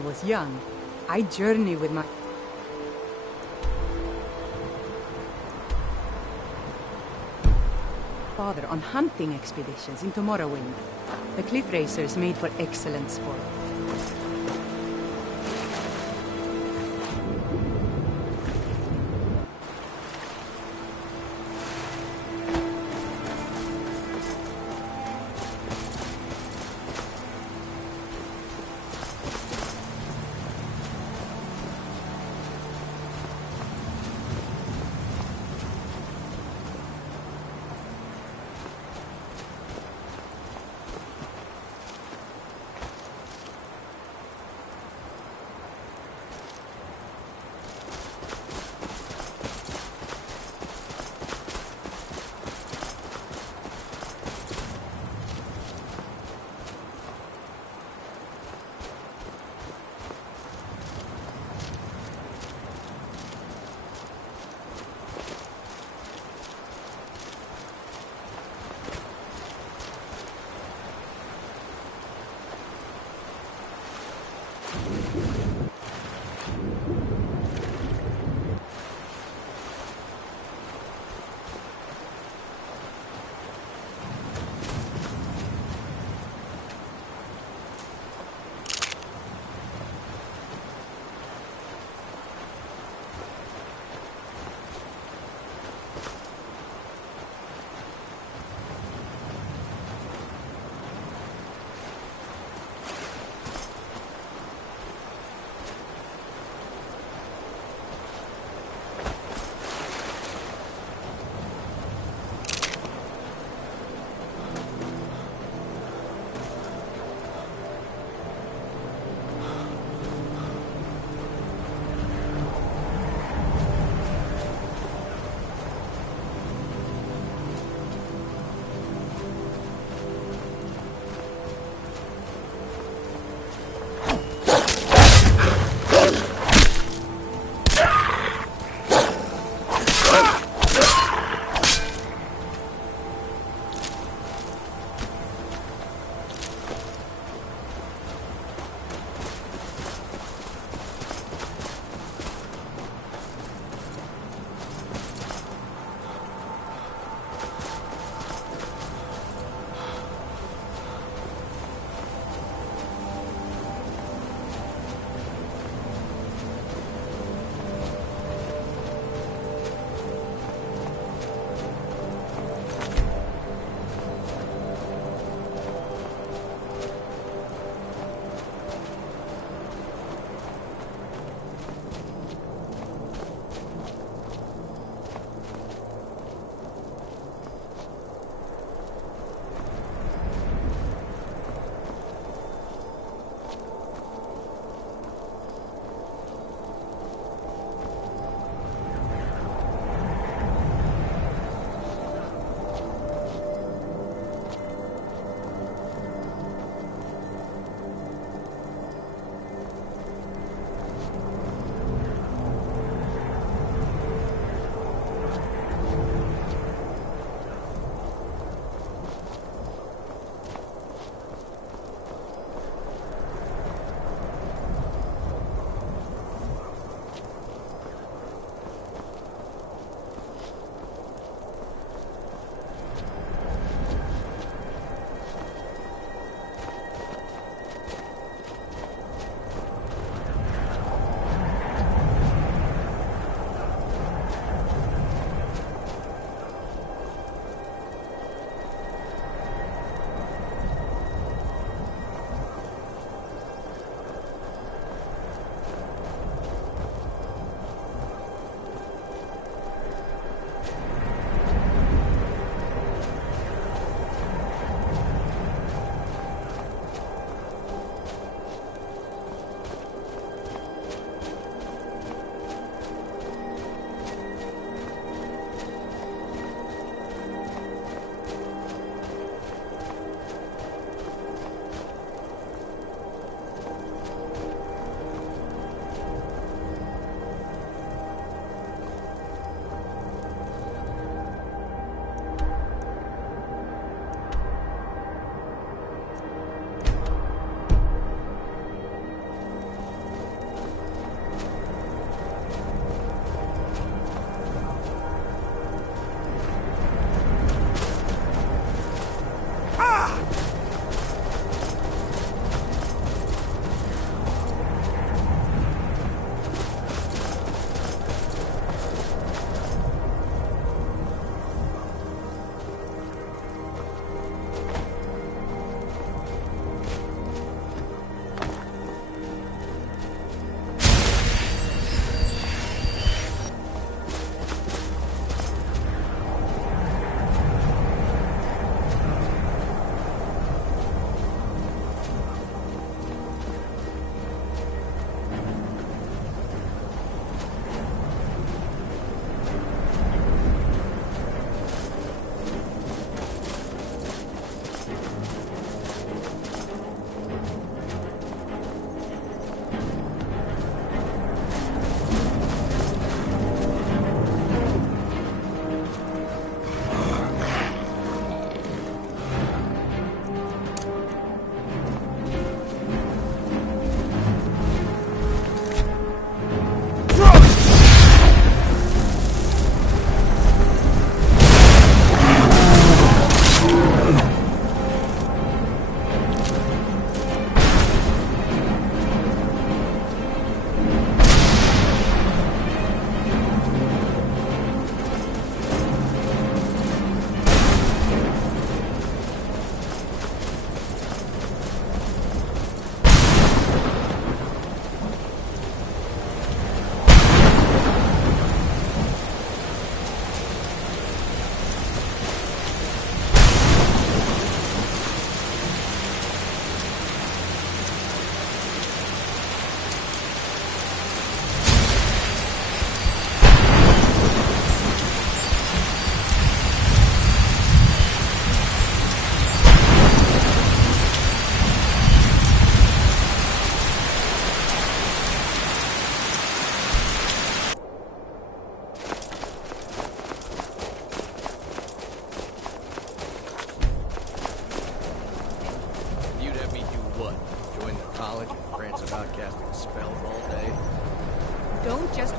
I was young. I journey with my father on hunting expeditions into Morrowind. The cliff racers made for excellent sport.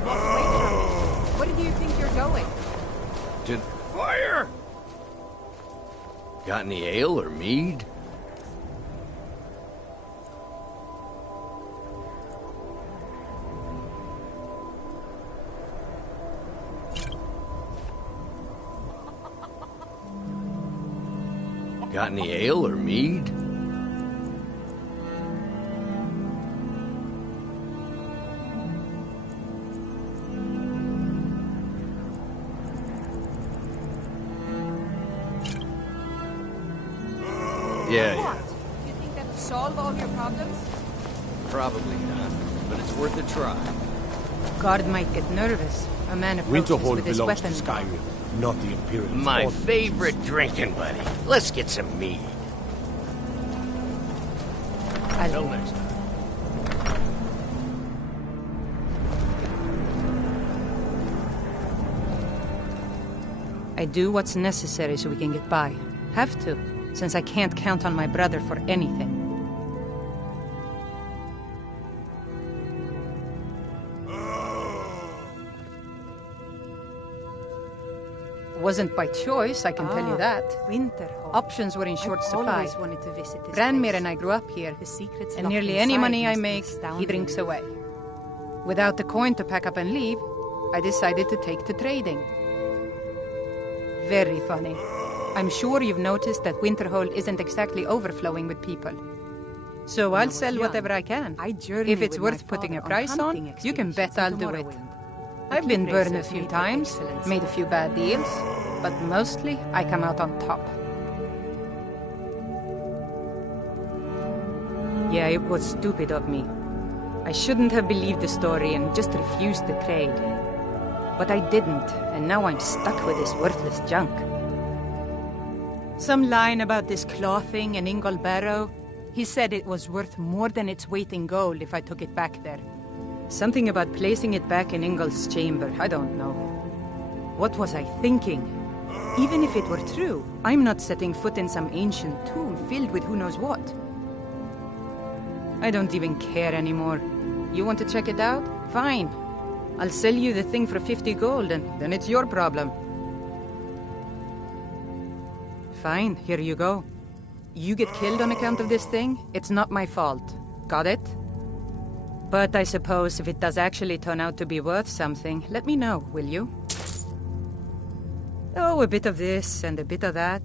walked away from me. Where do you think you're going? To fire! Got any ale or mead? Got any ale or mead? Yeah. You think that'll solve all your problems? Probably not, but it's worth a try. Guard might get nervous. A man approaches Winterhold with his belongs to weapon. Skyrim, not the Imperial. My favorite drinking buddy. Let's get some mead. Till next time. I do what's necessary so we can get by. Have to, since I can't count on my brother for anything. Wasn't by choice, I can tell you that. Winterhold. Options were in short supply. Always wanted to visit this Branmir place. and I grew up here, The secrets and locked nearly inside any money I must be make, he astounding. drinks away. Without the coin to pack up and leave, I decided to take to trading. Very funny. I'm sure you've noticed that Winterhold isn't exactly overflowing with people. So I'll sell whatever I can. If it's worth putting a price on, you can bet I'll do it. I've been burned a few times, made a few bad deals, but mostly I come out on top. Yeah, it was stupid of me. I shouldn't have believed the story and just refused the trade. But I didn't, and now I'm stuck with this worthless junk. Some line about this clothing and Ingol Barrow. He said it was worth more than its weight in gold if I took it back there. Something about placing it back in Ingol's chamber, I don't know. What was I thinking? Even if it were true, I'm not setting foot in some ancient tomb filled with who knows what. I don't even care anymore. You want to check it out? Fine. I'll sell you the thing for 50 gold, and then it's your problem. Fine, here you go. You get killed on account of this thing, it's not my fault. Got it? But I suppose if it does actually turn out to be worth something, let me know, will you? Oh, a bit of this and a bit of that.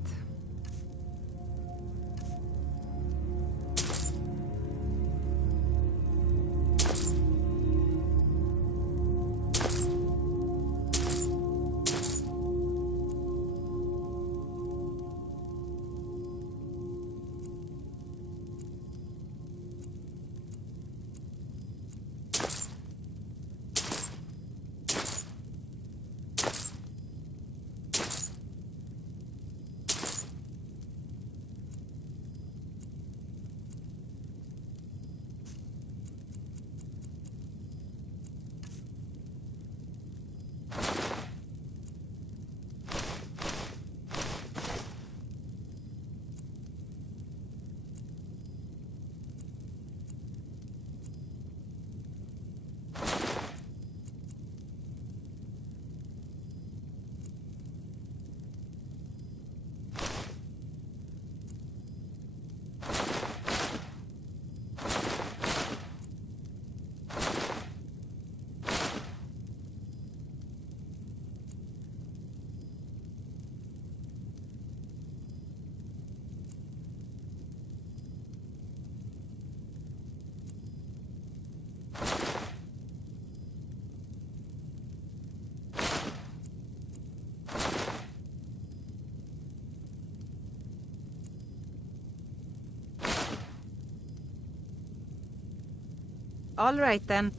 All right, then.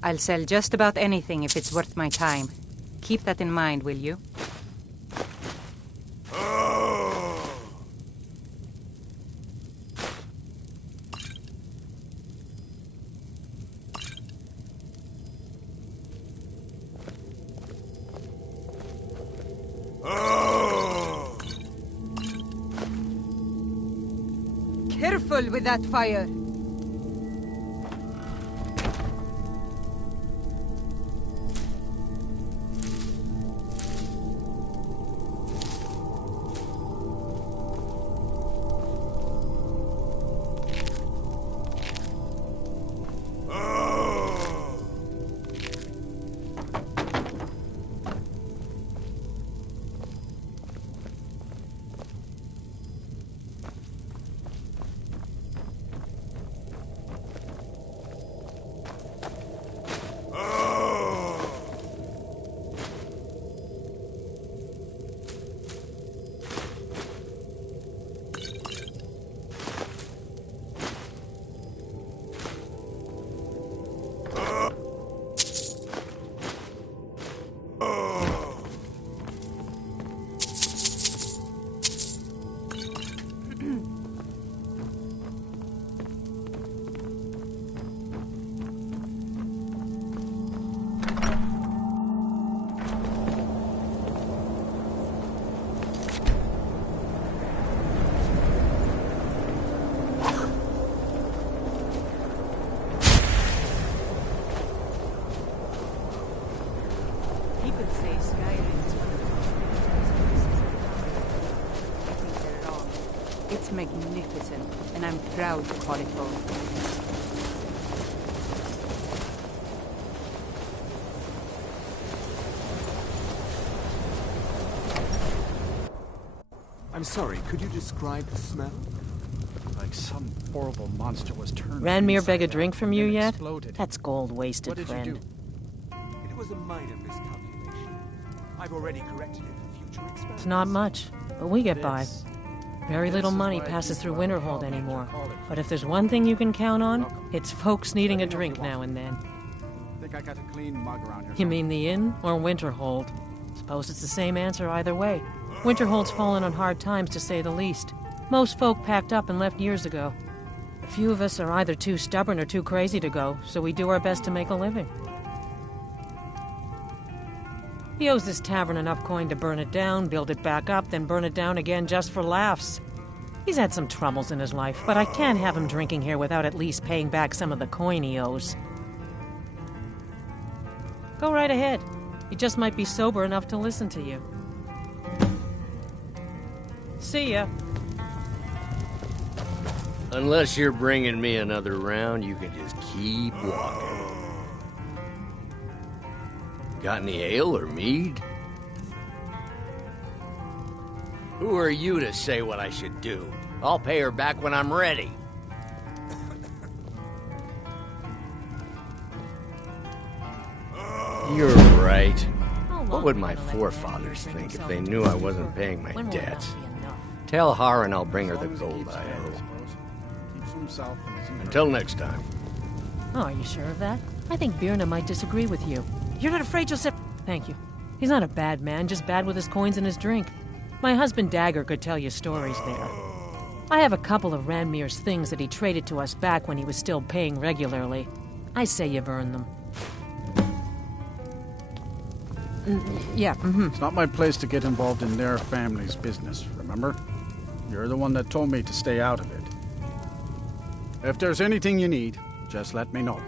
I'll sell just about anything if it's worth my time. Keep that in mind, will you? Careful with that fire. It's magnificent, and I'm proud to call it home. I'm sorry, could you describe the smell? Like some horrible monster was turned. Ranmir beg a drink from you and yet? exploded. That's gold wasted, What did friend. you do? It was a minor miscalculation. I've already corrected it for future experiments. It's not much, but we get by. This- Very little this is money why passes you through brought Winterhold Hall anymore. into college. But if there's one thing you can count on, Welcome. it's folks needing a Let me know drink if you want now and then. Think I got a clean mug around here. You mean the inn or Winterhold? Suppose it's the same answer either way. Winterhold's fallen on hard times, to say the least. Most folk packed up and left years ago. A few of us are either too stubborn or too crazy to go, so we do our best to make a living. He owes this tavern enough coin to burn it down, build it back up, then burn it down again just for laughs. He's had some troubles in his life, but I can't have him drinking here without at least paying back some of the coin he owes. Go right ahead. He just might be sober enough to listen to you. See ya. Unless you're bringing me another round, you can just keep walking. Got any ale or mead? Who are you to say what I should do? I'll pay her back when I'm ready. You're right. What would my forefathers think if they knew I wasn't paying my debts? Tell Harren I'll bring her the gold I owe. Keeps to himself and his Until next time. Oh, are you sure of that? I think Birna might disagree with you. You're not afraid you'll Thank you. He's not a bad man, just bad with his coins and his drink. My husband Dagger could tell you stories there. I have a couple of Ranmir's things that he traded to us back when he was still paying regularly. I say you've earned them. Yeah, It's not my place to get involved in their family's business, remember? You're the one that told me to stay out of it. If there's anything you need, just let me know.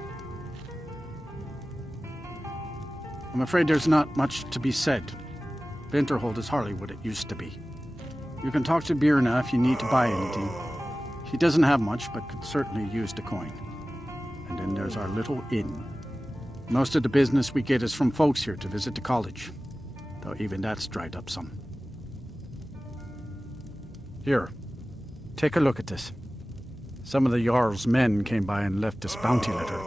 I'm afraid there's not much to be said. Winterhold is hardly what it used to be. You can talk to Birna if you need to buy anything. She doesn't have much, but could certainly use the coin. And then there's our little inn. Most of the business we get is from folks here to visit the college, though even that's dried up some. Here, take a look at this. Some of the Jarl's men came by and left this bounty letter.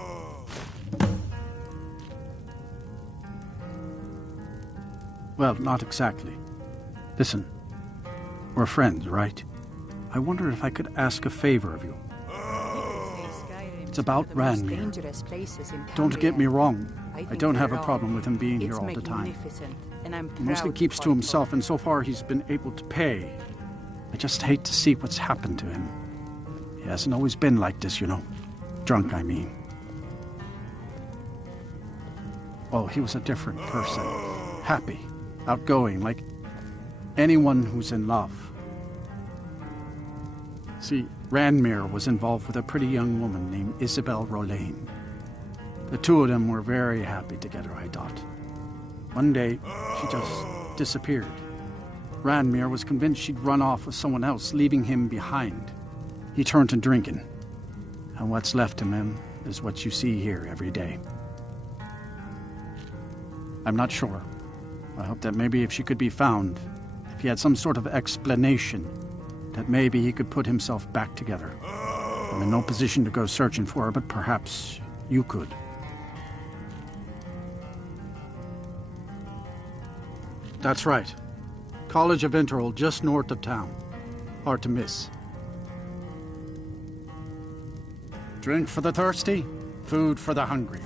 Well, not exactly. Listen, we're friends, right? I wonder if I could ask a favor of you. It's about Ranmir. Don't get me wrong. I don't have a problem with him being here all the time. He mostly keeps to himself, and so far he's been able to pay. I just hate to see what's happened to him. He hasn't always been like this, you know. Drunk, I mean. Oh, he was a different person. Happy, outgoing, like anyone who's in love. See, Ranmir was involved with a pretty young woman named Isabel Rolane. The two of them were very happy together, I thought. One day, she just disappeared. Ranmir was convinced she'd run off with someone else, leaving him behind. He turned to drinking. And what's left of him is what you see here every day. I'm not sure. I hope that maybe if she could be found, if he had some sort of explanation, that maybe he could put himself back together. I'm in no position to go searching for her, but perhaps you could. That's right. College of Winterhold, just north of town. Hard to miss. Drink for the thirsty, food for the hungry.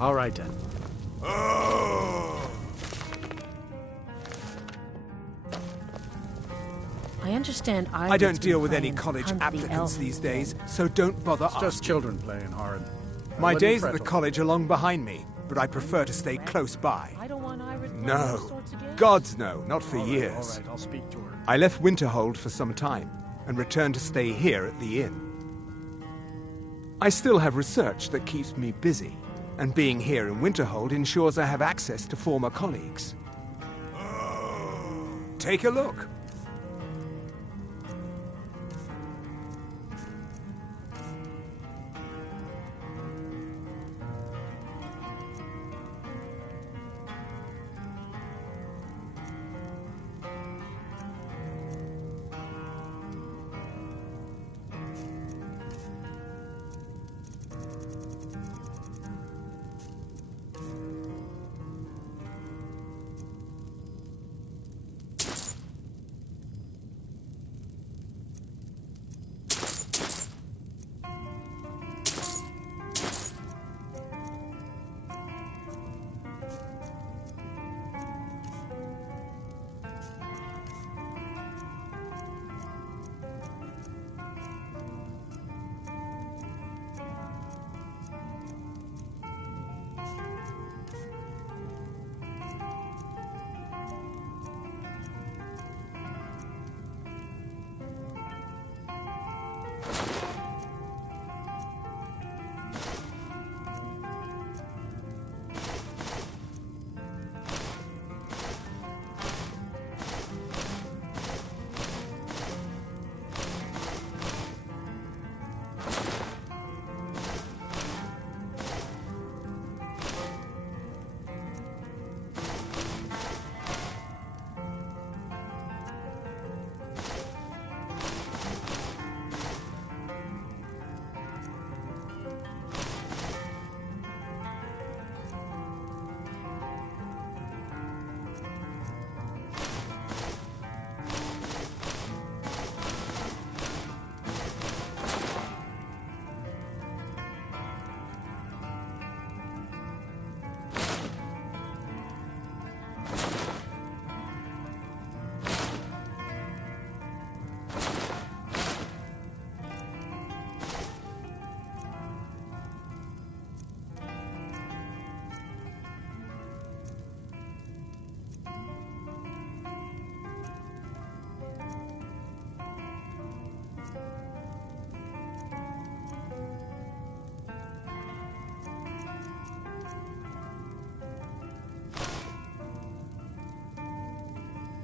All right, then. I understand I don't deal with any college applicants these days, so don't bother It's just children playing, Harren. My days at the college are long behind me, but I prefer to stay close by. I don't want Irish. no. Gods no, not for years. All right, I'll speak to her. I left Winterhold for some time and returned to stay here at the inn. I still have research that keeps me busy, and being here in Winterhold ensures I have access to former colleagues. Take a look.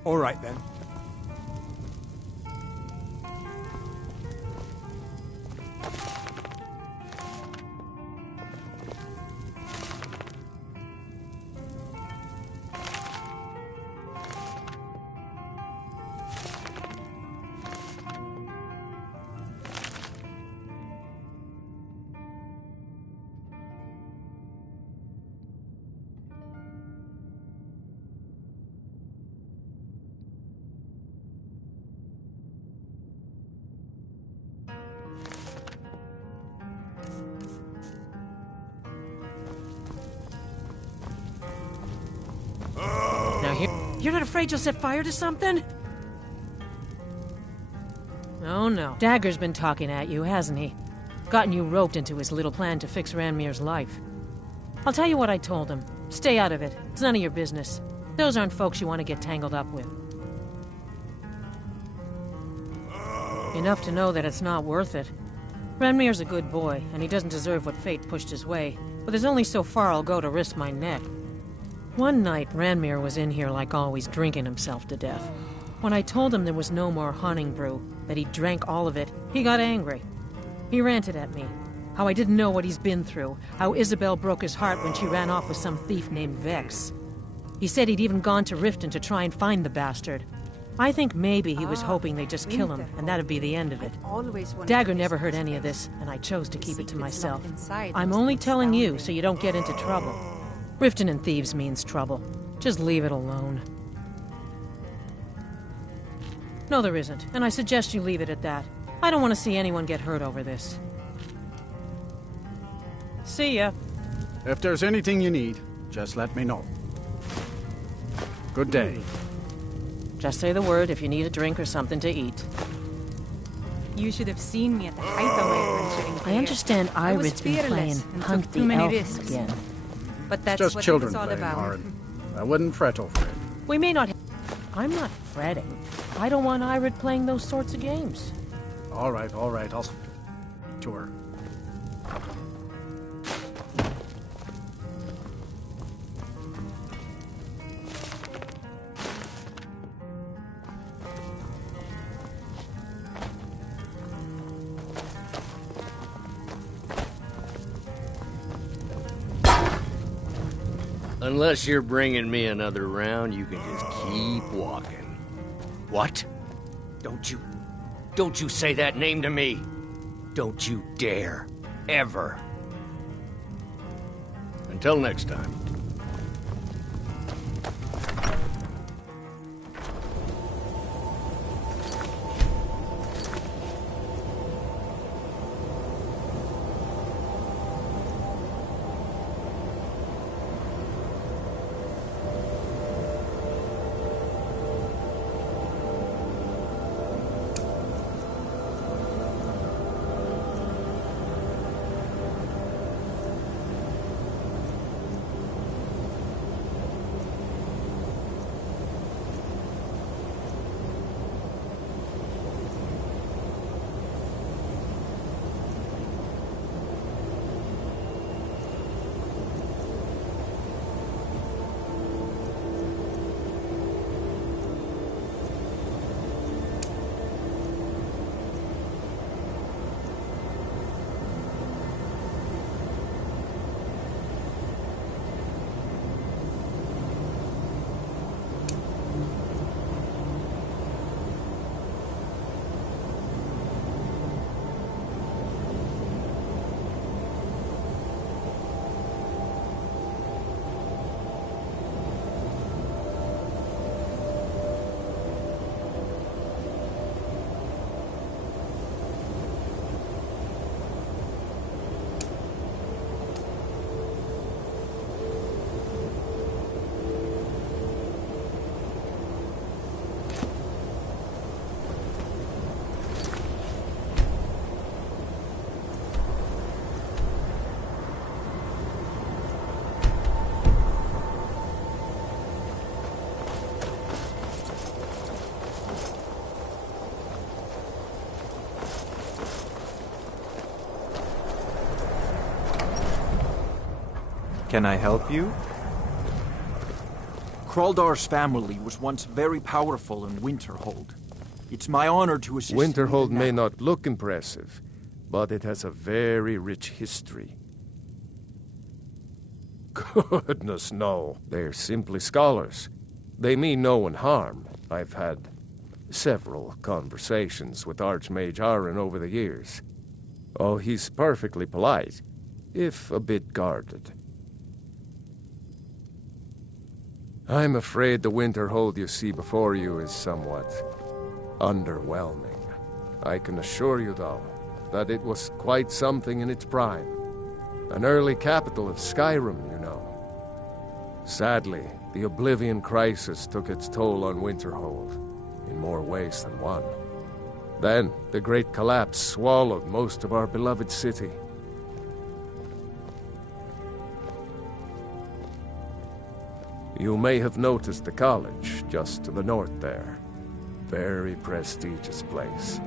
All right, then. You're not afraid you'll set fire to something? Oh no. Dagger's been talking at you, hasn't he? Gotten you roped into his little plan to fix Ranmir's life. I'll tell you what I told him. Stay out of it. It's none of your business. Those aren't folks you want to get tangled up with. Enough to know that it's not worth it. Ranmir's a good boy, and he doesn't deserve what fate pushed his way. But there's only so far I'll go to risk my neck. One night, Ranmir was in here like always, drinking himself to death. When I told him there was no more hunting brew, that he drank all of it, he got angry. He ranted at me. How I didn't know what he's been through. How Isabel broke his heart when she ran off with some thief named Vex. He said he'd even gone to Riften to try and find the bastard. I think maybe he was hoping they'd just kill him, and that'd be the end of it. Dagger never heard any of this, and I chose to keep it to myself. I'm only telling you so you don't get into trouble. Riften and thieves means trouble. Just leave it alone. No, there isn't, and I suggest you leave it at that. I don't want to see anyone get hurt over this. See ya. If there's anything you need, just let me know. Good day. Just say the word if you need a drink or something to eat. You should have seen me at the height of my adventuring career. I understand Irid's been playing and Hunt took the too many Elf risks. again. But that's Just what children it's all playing, about. Aaron. I wouldn't fret over it. We may not... I'm not fretting. I don't want Irid playing those sorts of games. All right, I'll... to her. Unless you're bringing me another round, you can just keep walking. What? Don't you say that name to me. Don't you dare. Ever. Until next time. Can I help you? Kraldar's family was once very powerful in Winterhold. It's my honor to assist you Winterhold may now. not look impressive, but it has a very rich history. Goodness, no. They're simply scholars. They mean no one harm. I've had several conversations with Archmage Aaron over the years. Oh, he's perfectly polite, if a bit guarded. I'm afraid the Winterhold you see before you is somewhat underwhelming. I can assure you, though, that it was quite something in its prime. An early capital of Skyrim, you know. Sadly, the Oblivion Crisis took its toll on Winterhold, in more ways than one. Then, the Great Collapse swallowed most of our beloved city. You may have noticed the college just to the north there. Very prestigious place.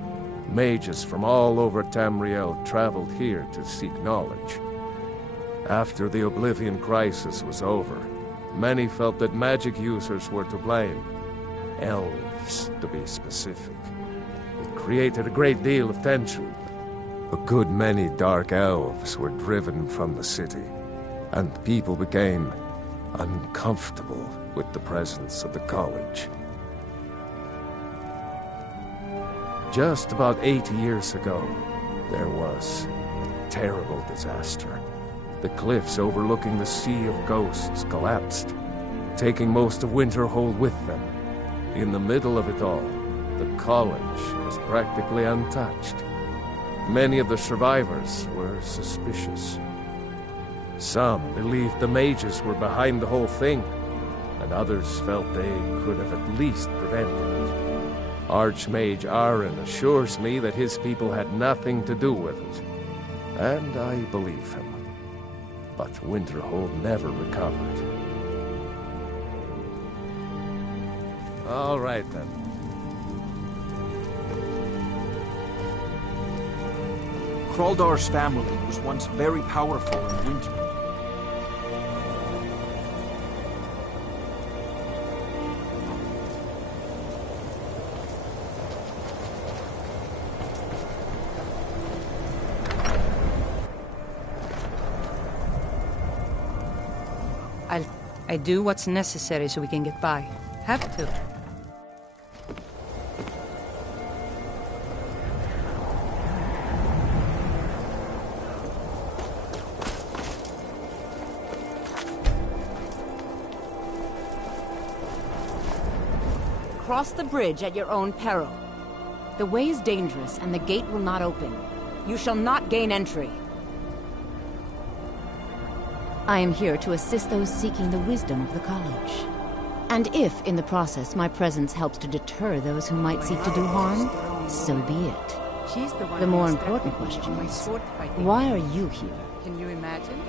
Mages from all over Tamriel traveled here to seek knowledge. After the Oblivion Crisis was over, many felt that magic users were to blame. Elves, to be specific. It created a great deal of tension. A good many dark elves were driven from the city, and people became uncomfortable with the presence of the college. Just about 80 years ago, there was a terrible disaster. The cliffs overlooking the Sea of Ghosts collapsed, taking most of Winterhold with them. In the middle of it all, the college was practically untouched. Many of the survivors were suspicious. Some believed the mages were behind the whole thing, and others felt they could have at least prevented it. Archmage Aaron assures me that his people had nothing to do with it, and I believe him. But Winterhold never recovered. All right, then. Kraldar's family was once very powerful in winter. I do what's necessary so we can get by. Have to. Cross the bridge at your own peril. The way is dangerous, and the gate will not open. You shall not gain entry. I am here to assist those seeking the wisdom of the college. And if, in the process, my presence helps to deter those who might seek to do harm, so be it. She's the one The who more instructed important me question in my is, sword fighting. why are you here? Can you imagine?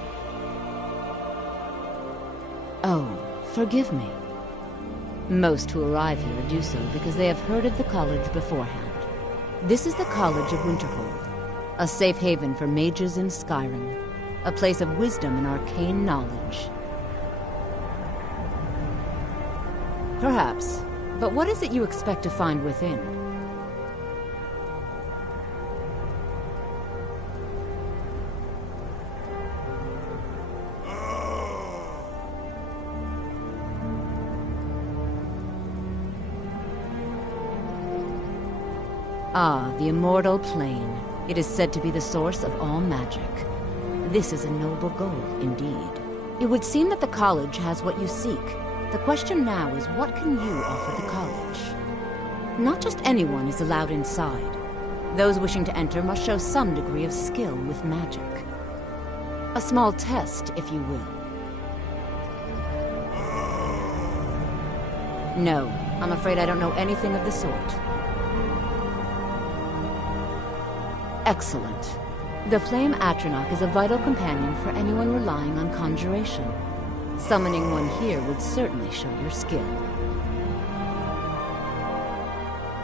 Oh, forgive me. Most who arrive here do so because they have heard of the college beforehand. This is the College of Winterhold, a safe haven for mages in Skyrim, a place of wisdom and arcane knowledge. Perhaps, but what is it you expect to find within? Ah, the Immortal Plane. It is said to be the source of all magic. This is a noble goal, indeed. It would seem that the college has what you seek. The question now is, what can you offer the college? Not just anyone is allowed inside. Those wishing to enter must show some degree of skill with magic. A small test, if you will. No, I'm afraid I don't know anything of the sort. Excellent. The Flame Atronach is a vital companion for anyone relying on conjuration. Summoning one here would certainly show your skill.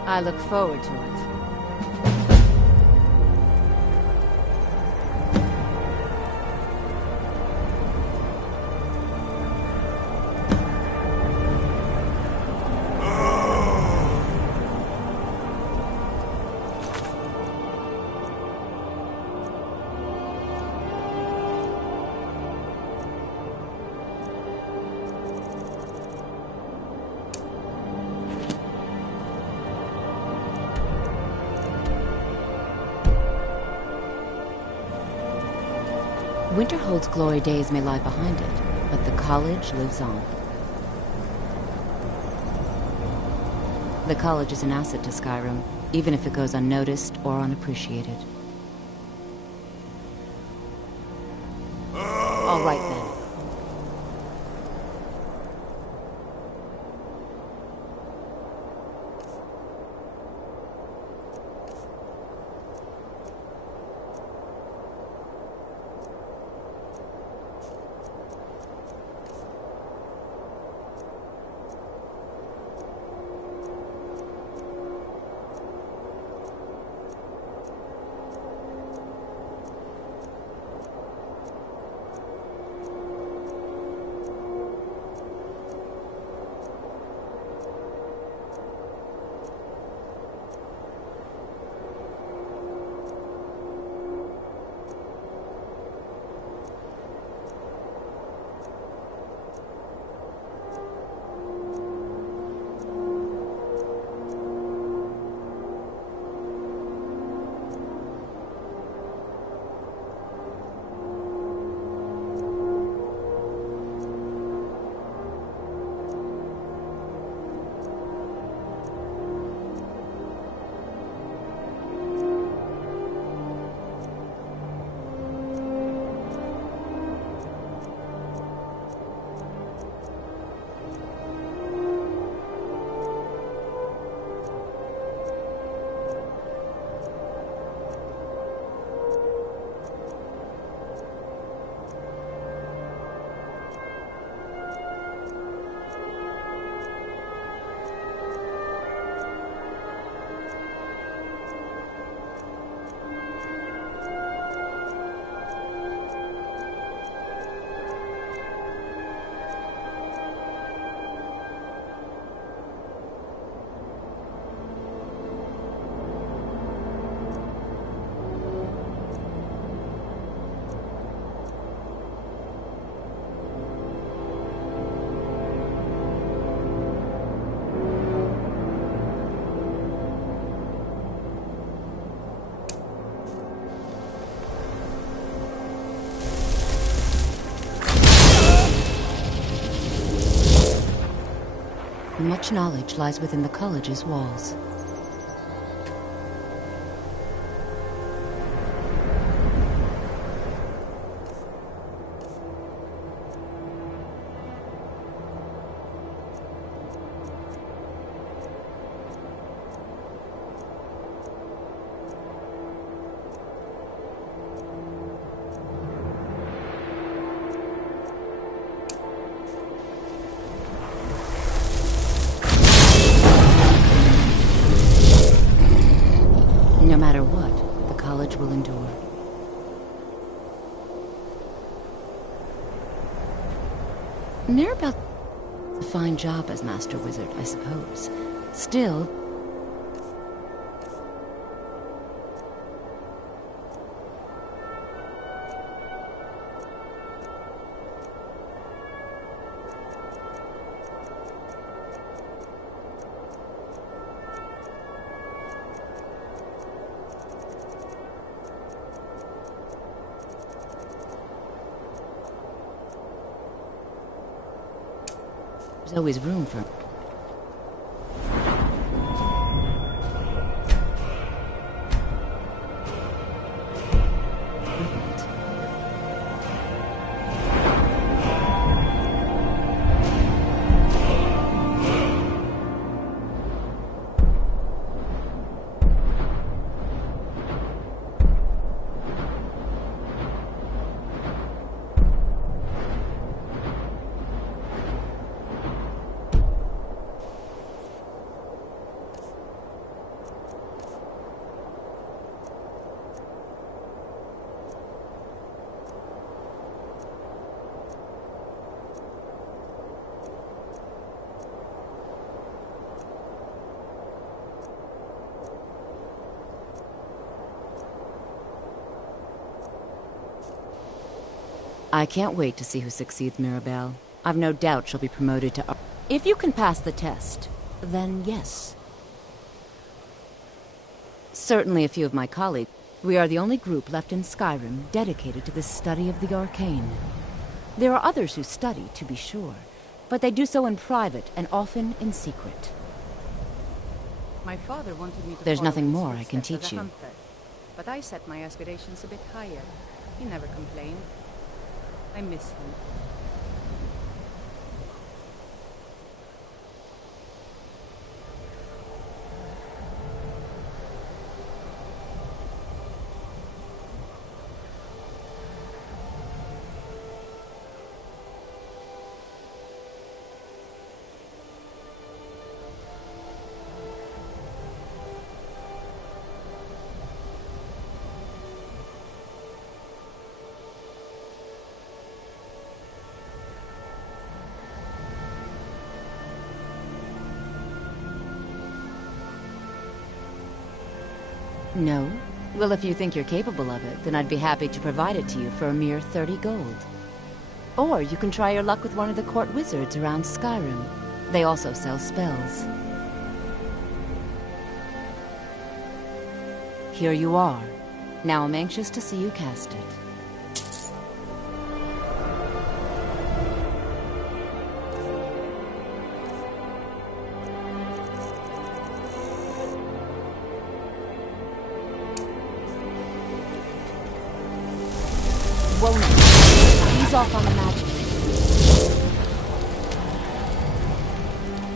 I look forward to it. Winterhold's glory days may lie behind it, but the college lives on. The college is an asset to Skyrim, even if it goes unnoticed or unappreciated. All right then. Much knowledge lies within the college's walls. No matter what, the college will endure. Mirabelle... A fine job as Master Wizard, I suppose. Still... There's always room for... improvement. I can't wait to see who succeeds Mirabelle. I've no doubt she'll be promoted to... If you can pass the test, then yes. Certainly a few of my colleagues. We are the only group left in Skyrim dedicated to the study of the arcane. There are others who study, to be sure, but they do so in private and often in secret. My father wanted me to There's follow nothing his more I can footsteps as teach a you. hunter, but I set my aspirations a bit higher. He never complained. I miss him. No? Well, if you think you're capable of it, then I'd be happy to provide it to you for a mere 30 gold. Or you can try your luck with one of the court wizards around Skyrim. They also sell spells. Here you are. Now I'm anxious to see you cast it. Won't it? Ease off on the magic.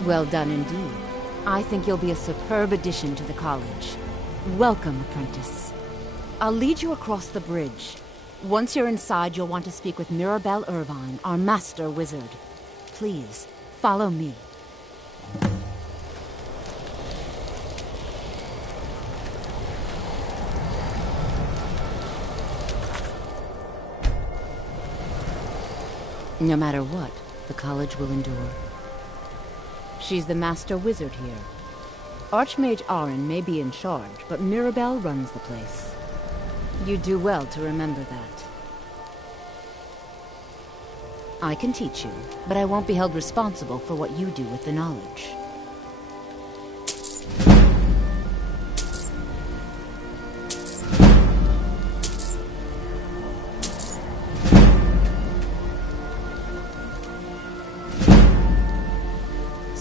Well done indeed. I think you'll be a superb addition to the college. Welcome, apprentice. I'll lead you across the bridge. Once you're inside, you'll want to speak with Mirabelle Irvine, our master wizard. Please, follow me. No matter what, the college will endure. She's the master wizard here. Archmage Aaron may be in charge, but Mirabelle runs the place. You do well to remember that. I can teach you, but I won't be held responsible for what you do with the knowledge.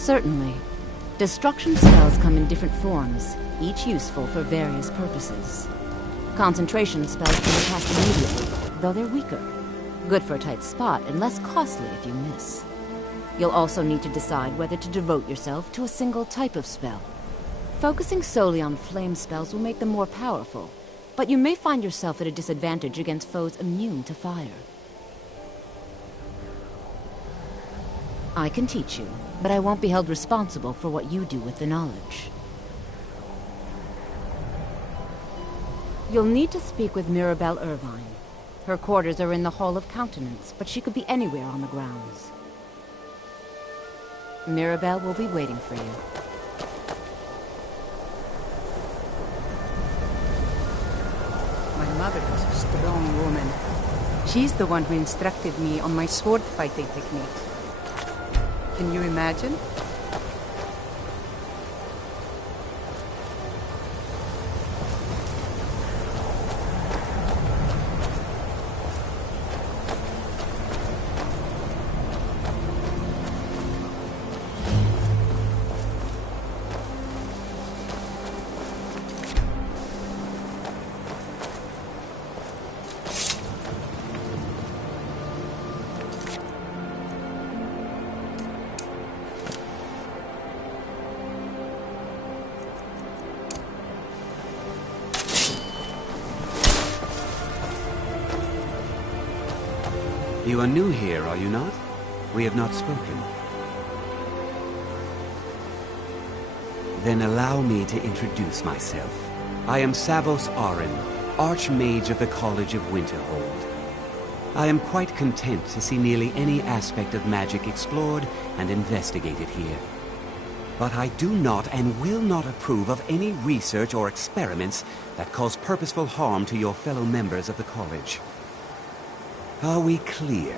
Certainly. Destruction spells come in different forms, each useful for various purposes. Concentration spells can be cast immediately, though they're weaker. Good for a tight spot and less costly if you miss. You'll also need to decide whether to devote yourself to a single type of spell. Focusing solely on flame spells will make them more powerful, but you may find yourself at a disadvantage against foes immune to fire. I can teach you, but I won't be held responsible for what you do with the knowledge. You'll need to speak with Mirabelle Irvine. Her quarters are in the Hall of Countenance, but she could be anywhere on the grounds. Mirabelle will be waiting for you. My mother was a strong woman. She's the one who instructed me on my sword fighting technique. Can you imagine? You are new here, are you not? We have not spoken. Then allow me to introduce myself. I am Savos Arin, Archmage of the College of Winterhold. I am quite content to see nearly any aspect of magic explored and investigated here. But I do not and will not approve of any research or experiments that cause purposeful harm to your fellow members of the college. Are we clear?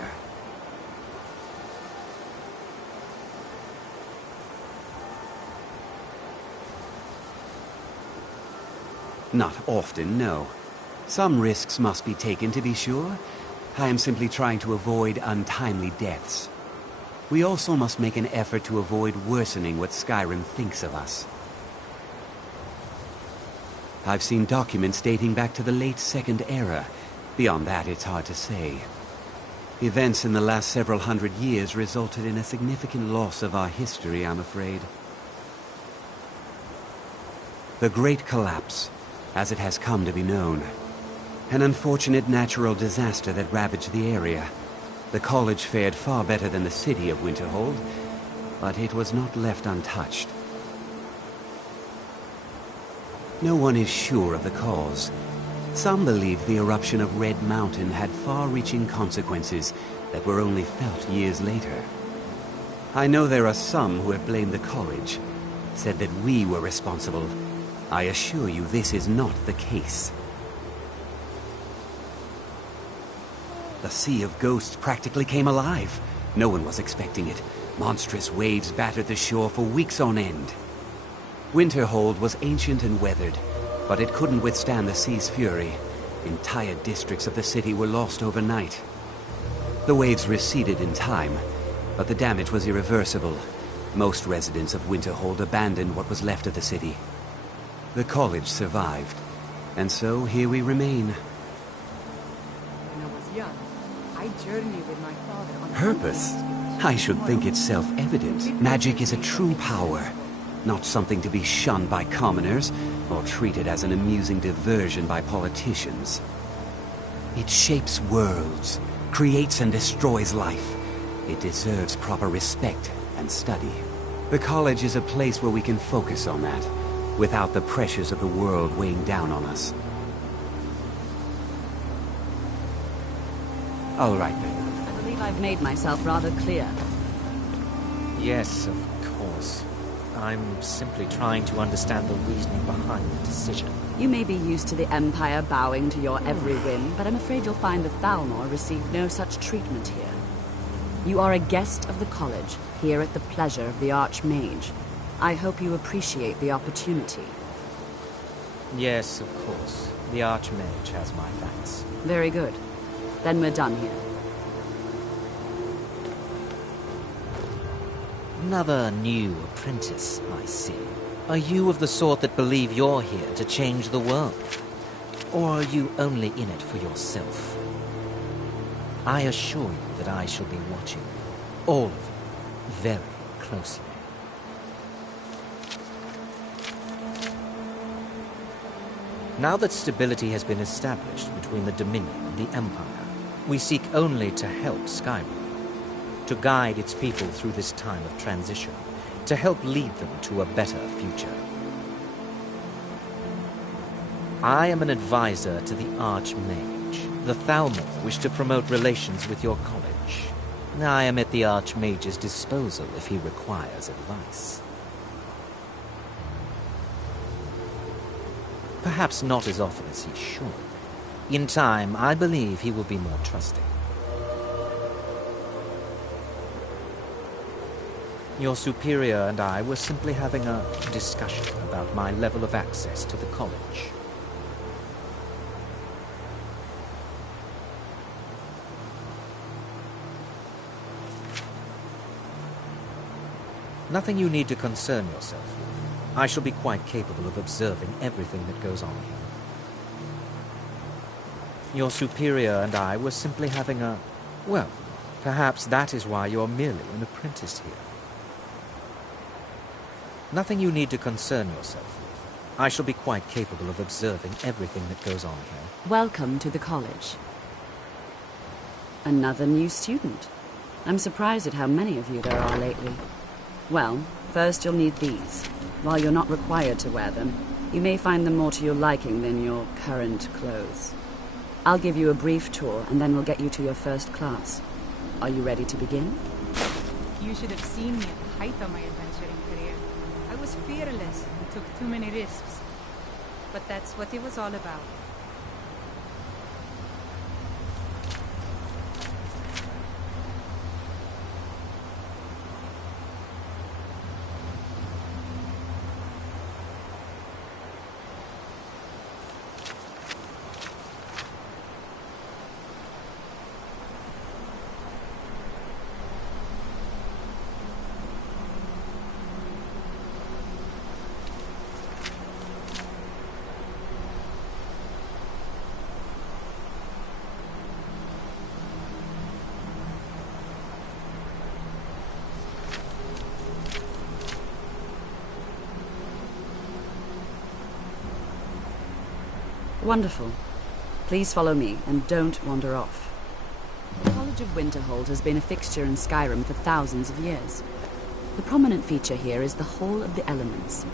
Not often, no. Some risks must be taken, to be sure. I am simply trying to avoid untimely deaths. We also must make an effort to avoid worsening what Skyrim thinks of us. I've seen documents dating back to the late Second Era. Beyond that, it's hard to say. Events in the last several hundred years resulted in a significant loss of our history, I'm afraid. The Great Collapse, as it has come to be known. An unfortunate natural disaster that ravaged the area. The college fared far better than the city of Winterhold, but it was not left untouched. No one is sure of the cause. Some believe the eruption of Red Mountain had far-reaching consequences that were only felt years later. I know there are some who have blamed the college, said that we were responsible. I assure you this is not the case. The Sea of Ghosts practically came alive. No one was expecting it. Monstrous waves battered the shore for weeks on end. Winterhold was ancient and weathered, but it couldn't withstand the sea's fury. Entire districts of the city were lost overnight. The waves receded in time, but the damage was irreversible. Most residents of Winterhold abandoned what was left of the city. The college survived, and so here we remain. When I was young, I journeyed with my father on Purpose? I should think it's self-evident. Magic is a true power, not something to be shunned by commoners or treated as an amusing diversion by politicians. It shapes worlds, creates and destroys life. It deserves proper respect and study. The college is a place where we can focus on that, without the pressures of the world weighing down on us. All right then. I believe I've made myself rather clear. Yes, of course. I'm simply trying to understand the reasoning behind the decision. You may be used to the Empire bowing to your every whim, but I'm afraid you'll find the Thalmor received no such treatment here. You are a guest of the college, here at the pleasure of the Archmage. I hope you appreciate the opportunity. Yes, of course. The Archmage has my thanks. Very good. Then we're done here. Another new apprentice, I see. Are you of the sort that believe you're here to change the world? Or are you only in it for yourself? I assure you that I shall be watching you, all of you, very closely. Now that stability has been established between the Dominion and the Empire, we seek only to help Skyrim, to guide its people through this time of transition, to help lead them to a better future. I am an advisor to the Archmage. The Thalmor wish to promote relations with your college. I am at the Archmage's disposal if he requires advice. Perhaps not as often as he should. In time, I believe he will be more trusting. Your superior and I were simply having a discussion about my level of access to the college. Nothing you need to concern yourself with. I shall be quite capable of observing everything that goes on here. Your superior and I were simply having a... Well, perhaps that is why you're merely an apprentice here. Nothing you need to concern yourself with. I shall be quite capable of observing everything that goes on here. Welcome to the college. Another new student. I'm surprised at how many of you there are lately. Well, first you'll need these. While you're not required to wear them, you may find them more to your liking than your current clothes. I'll give you a brief tour, and then we'll get you to your first class. Are you ready to begin? You should have seen me at the height of my adventuring career. I was fearless and took too many risks. But that's what it was all about. Wonderful. Please follow me, and don't wander off. The College of Winterhold has been a fixture in Skyrim for thousands of years. The prominent feature here is the Hall of the Elements.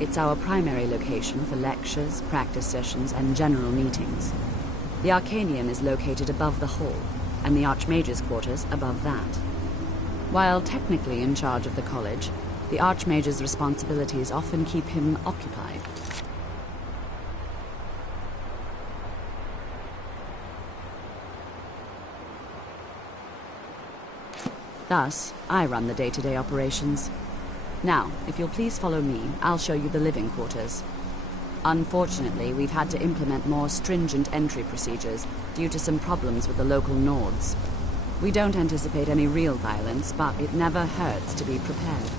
It's our primary location for lectures, practice sessions, and general meetings. The Arcanium is located above the hall, and the Archmage's quarters above that. While technically in charge of the college, the Archmage's responsibilities often keep him occupied. Thus, I run the day-to-day operations. Now, if you'll please follow me, I'll show you the living quarters. Unfortunately, we've had to implement more stringent entry procedures due to some problems with the local Nords. We don't anticipate any real violence, but it never hurts to be prepared.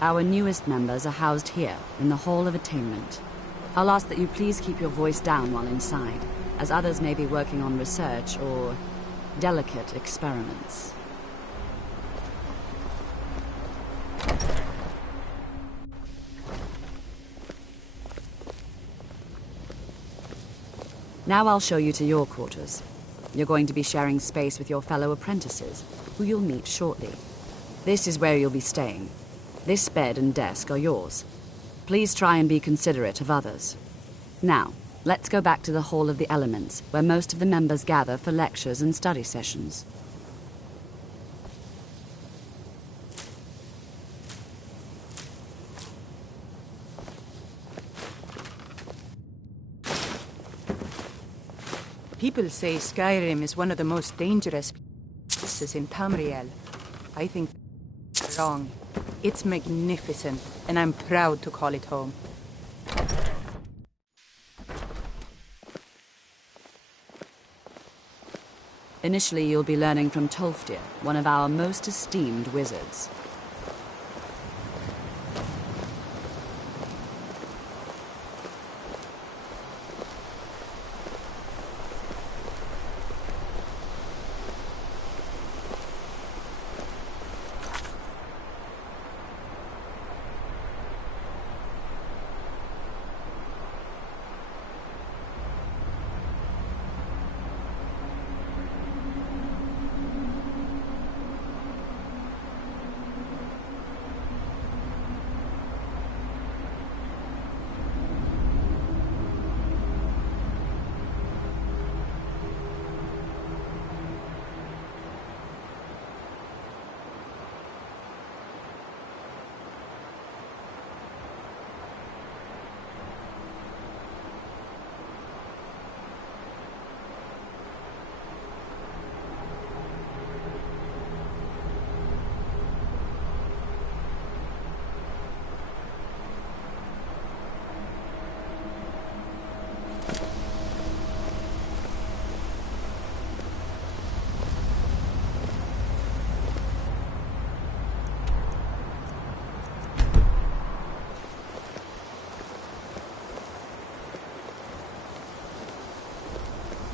Our newest members are housed here, in the Hall of Attainment. I'll ask that you please keep your voice down while inside, as others may be working on research or delicate experiments. Now I'll show you to your quarters. You're going to be sharing space with your fellow apprentices, who you'll meet shortly. This is where you'll be staying. This bed and desk are yours. Please try and be considerate of others. Now, let's go back to the Hall of the Elements, where most of the members gather for lectures and study sessions. People say Skyrim is one of the most dangerous places in Tamriel. I think they're wrong. It's magnificent, and I'm proud to call it home. Initially, you'll be learning from Tolfdir, one of our most esteemed wizards.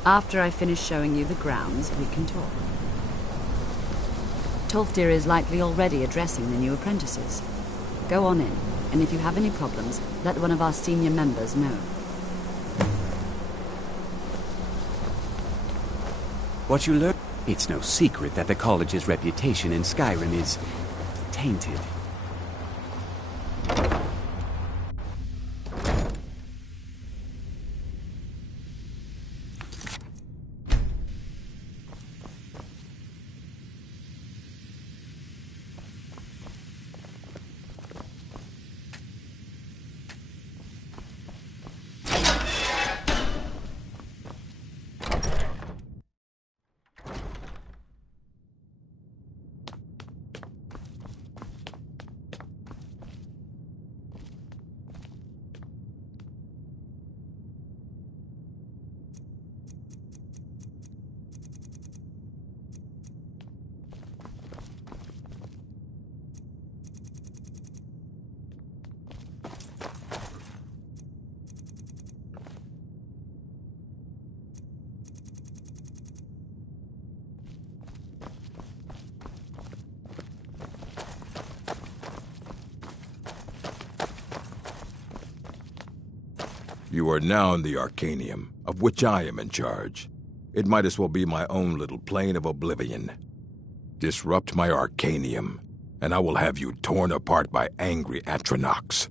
After I finish showing you the grounds, we can talk. Tolfdir is likely already addressing the new apprentices. Go on in, and if you have any problems, let one of our senior members know. What you learn? It's no secret that the college's reputation in Skyrim is tainted. You are now in the Arcanium, of which I am in charge. It might as well be my own little plane of oblivion. Disrupt my Arcanium, and I will have you torn apart by angry Atronachs.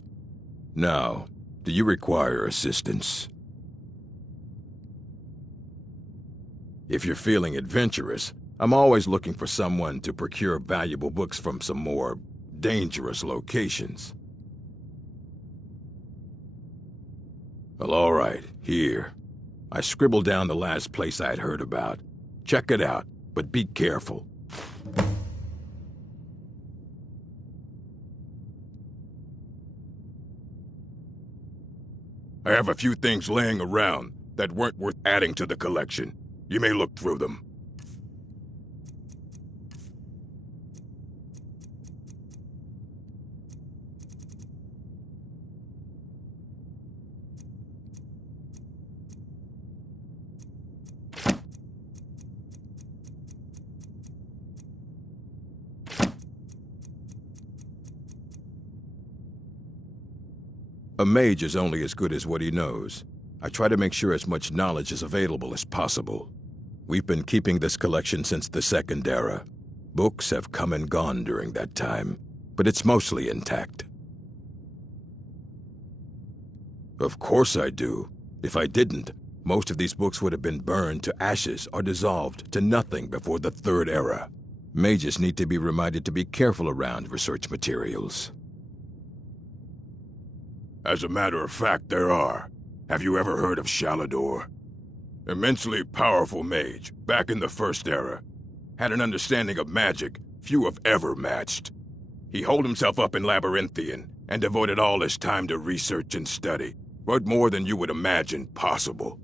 Now, do you require assistance? If you're feeling adventurous, I'm always looking for someone to procure valuable books from some more dangerous locations. Well, all right, here. I scribbled down the last place I'd heard about. Check it out, but be careful. I have a few things laying around that weren't worth adding to the collection. You may look through them. A mage is only as good as what he knows. I try to make sure as much knowledge is available as possible. We've been keeping this collection since the Second Era. Books have come and gone during that time, but it's mostly intact. Of course I do. If I didn't, most of these books would have been burned to ashes or dissolved to nothing before the Third Era. Mages need to be reminded to be careful around research materials. As a matter of fact, there are. Have you ever heard of Shalador? Immensely powerful mage, back in the First Era. Had an understanding of magic few have ever matched. He holed himself up in Labyrinthian and devoted all his time to research and study, but more than you would imagine possible.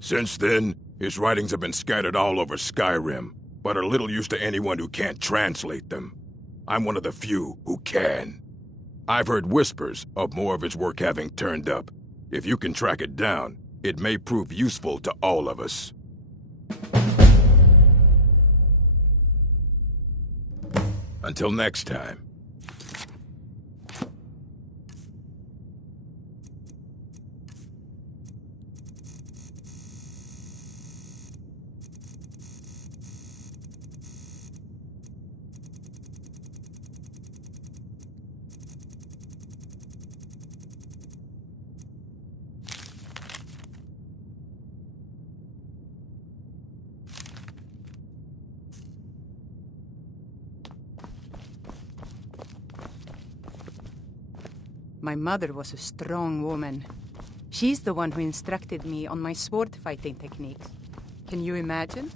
Since then, his writings have been scattered all over Skyrim, but are little use to anyone who can't translate them. I'm one of the few who can. I've heard whispers of more of his work having turned up. If you can track it down, it may prove useful to all of us. Until next time. My mother was a strong woman. She's the one who instructed me on my sword fighting techniques. Can you imagine?